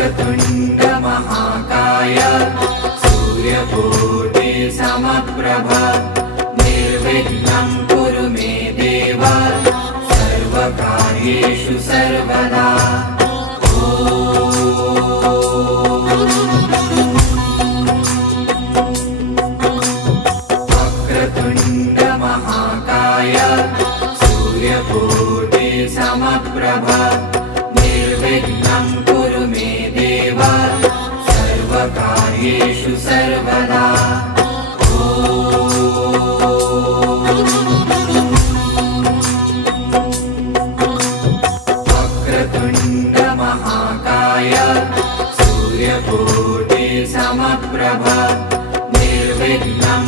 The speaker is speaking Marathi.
वक्रतुण्ड महाकाय सूर्यकोटि समप्रभ निर्विघ्नं कुरु मे देव सर्वकार्येषु सर्वदा। वक्रतुण्ड महाकाय सूर्यकोटि समप्रभ निर्विघ्नं कुरु मे देव सर्वकार्येषु सर्वदा। वक्रतुण्ड महाकाय सूर्यकोटि समप्रभ निर्विघ्नं